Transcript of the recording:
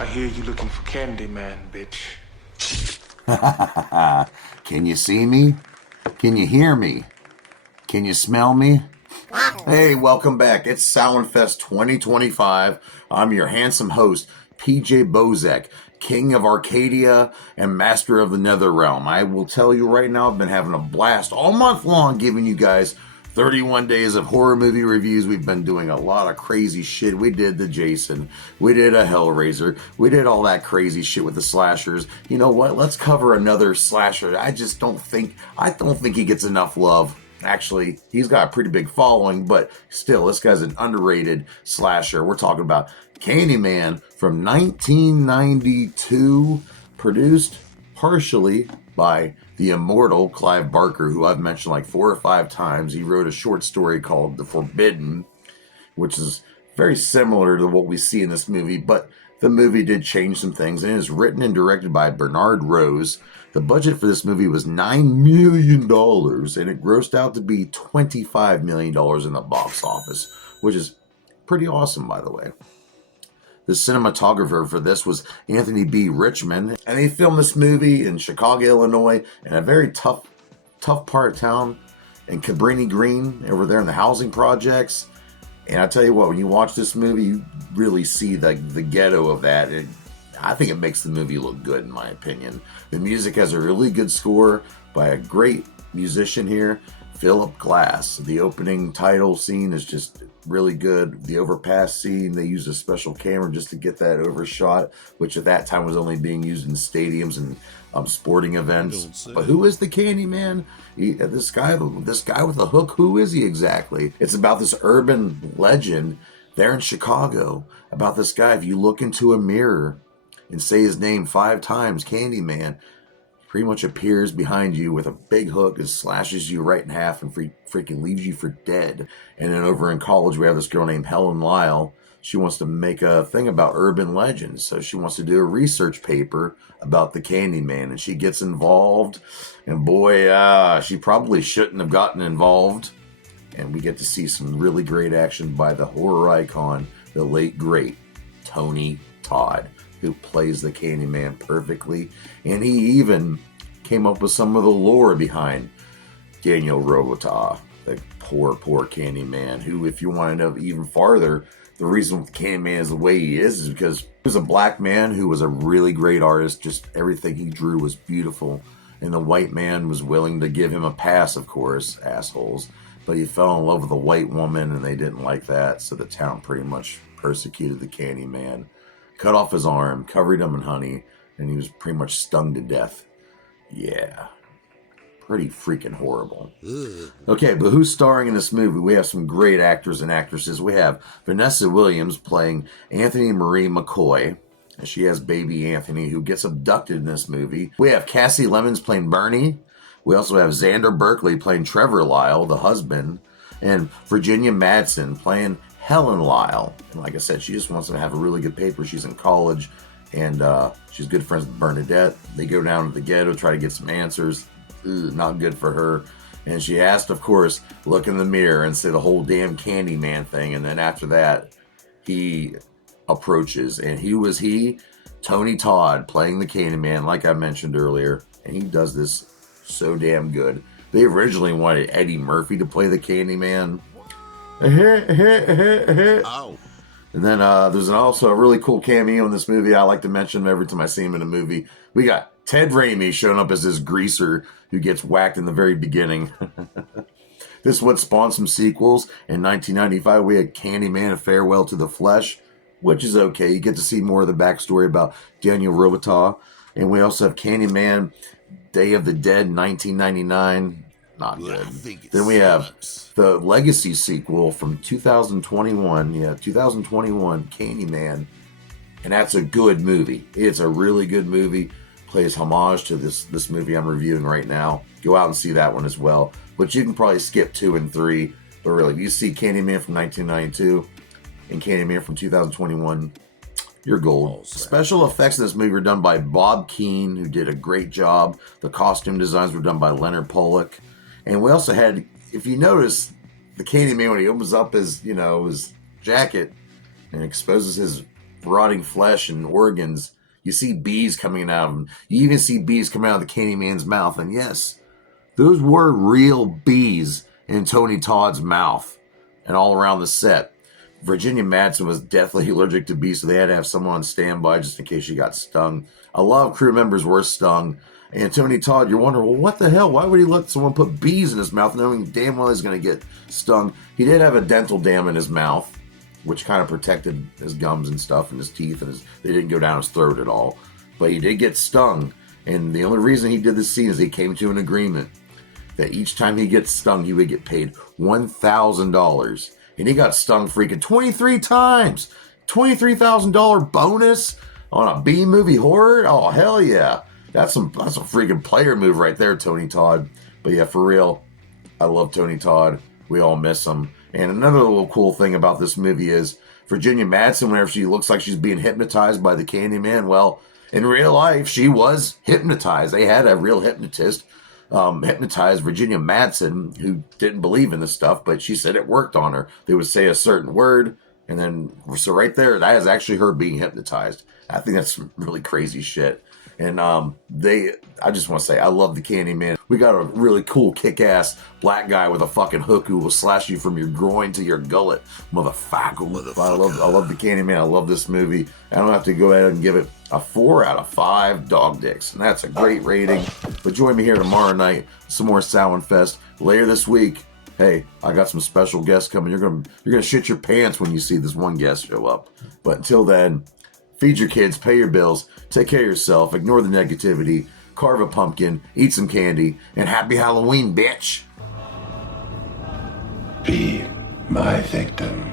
I hear you looking for Candyman, bitch. Can you see me? Can you hear me? Can you smell me? Hey, welcome back. It's Samhain 2025. I'm your handsome host, PJ Bozek, King of Arcadia and Master of the Netherrealm. I will tell you right now, I've been having a blast all month long giving you guys 31 days of horror movie reviews. We've been doing a lot of crazy shit. We did the Jason. We did a Hellraiser. We did all that crazy shit with the slashers. You know what? Let's cover another slasher. I don't think he gets enough love. Actually, he's got a pretty big following, but still, this guy's an underrated slasher. We're talking about Candyman from 1992, produced partially by the immortal Clive Barker, who I've mentioned like 4 or 5 times. He wrote a short story called The Forbidden, which is very similar to what we see in this movie, but the movie did change some things, and it is written and directed by Bernard Rose. The budget for this movie was $9 million, and it grossed out to be $25 million in the box office, which is pretty awesome, by the way. The cinematographer for this was Anthony B. Richmond, and they filmed this movie in Chicago, Illinois, in a very tough part of town, in Cabrini Green, over there in the housing projects. And I tell you what, when you watch this movie, you really see the ghetto of that. I think it makes the movie look good, in my opinion. The music has a really good score by a great musician here, Philip Glass. The opening title scene is just really good. The overpass scene, they used a special camera just to get that overshot, which at that time was only being used in stadiums and sporting events. But who is the Candyman? This guy with the hook, who is he exactly? It's about this urban legend there in Chicago about this guy. If you look into a mirror and say his name 5 times, Candyman pretty much appears behind you with a big hook and slashes you right in half and freaking leaves you for dead. And then over in college, we have this girl named Helen Lyle. She wants to make a thing about urban legends. So she wants to do a research paper about the Candyman, and she gets involved. And boy, she probably shouldn't have gotten involved. And we get to see some really great action by the horror icon, the late great Tony Todd, who plays the Candyman perfectly. And he even came up with some of the lore behind Daniel Robitaille, the poor Candyman, who, if you want to know even farther, the reason Candyman is the way he is because he was a black man who was a really great artist. Just everything he drew was beautiful. And the white man was willing to give him a pass, of course, assholes. But he fell in love with a white woman, and they didn't like that. So the town pretty much persecuted the Candyman. Cut off his arm, covered him in honey, and he was pretty much stung to death. Yeah. Pretty freaking horrible. Okay, but who's starring in this movie? We have some great actors and actresses. We have Vanessa Williams playing Anthony Marie McCoy. And she has baby Anthony, who gets abducted in this movie. We have Cassie Lemons playing Bernie. We also have Xander Berkeley playing Trevor Lyle, the husband. And Virginia Madsen playing Helen Lyle. And like I said, she just wants to have a really good paper. She's in college, and she's good friends with Bernadette. They go down to the ghetto, try to get some answers. Not good for her. And she has to, of course, look in the mirror and say the whole damn Candyman thing. And then after that, he approaches. And Tony Todd, playing the Candyman, like I mentioned earlier. And he does this so damn good. They originally wanted Eddie Murphy to play the Candyman. Ow. And then there's also a really cool cameo in this movie. I like to mention him every time I see him in a movie. We got Ted Raimi showing up as this greaser who gets whacked in the very beginning. This is what spawned some sequels. In 1995, we had Candyman, A Farewell to the Flesh, which is okay. You get to see more of the backstory about Daniel Robitaille. And we also have Candyman, Day of the Dead, 1999. Not good. Then we have the Legacy sequel from 2021. Yeah, 2021, Candyman. And that's a good movie. It's a really good movie. Plays homage to this movie I'm reviewing right now. Go out and see that one as well. But you can probably skip 2 and 3. But really, you see Candyman from 1992 and Candyman from 2021, you're gold. Special effects in this movie were done by Bob Keane, who did a great job. The costume designs were done by Leonard Pollock. And we also had, if you notice, the Candyman, when he opens up his jacket and exposes his rotting flesh and organs. You see bees coming out of him. You even see bees coming out of the Candyman's mouth. And yes, those were real bees in Tony Todd's mouth and all around the set. Virginia Madsen was deathly allergic to bees, so they had to have someone on standby just in case she got stung. A lot of crew members were stung. And Tony Todd, you're wondering, well, what the hell? Why would he let someone put bees in his mouth knowing damn well he's going to get stung? He did have a dental dam in his mouth, which kind of protected his gums and stuff and his teeth, and they didn't go down his throat at all. But he did get stung, and the only reason he did this scene is he came to an agreement that each time he gets stung, he would get paid $1,000. And he got stung freaking 23 times. $23,000 bonus on a B-movie horror? Oh, hell yeah. That's a freaking player move right there, Tony Todd. But yeah, for real, I love Tony Todd. We all miss him. And another little cool thing about this movie is Virginia Madsen, whenever she looks like she's being hypnotized by the Candyman, well, in real life, she was hypnotized. They had a real hypnotist hypnotize Virginia Madsen, who didn't believe in this stuff, but she said it worked on her. They would say a certain word, and then, so right there, that is actually her being hypnotized. I think that's some really crazy shit. And I just want to say, I love the Candyman. We got a really cool kick-ass black guy with a fucking hook who will slash you from your groin to your gullet. Motherfucker. I love the Candyman. I love this movie. I don't have to go ahead and give it a 4 out of 5 dog dicks. And that's a great rating. But join me here tomorrow night, some more Samhain Fest. Later this week, hey, I got some special guests coming. You're gonna shit your pants when you see this one guest show up. But until then, feed your kids, pay your bills, take care of yourself, ignore the negativity, carve a pumpkin, eat some candy, and happy Halloween, bitch! Be my victim.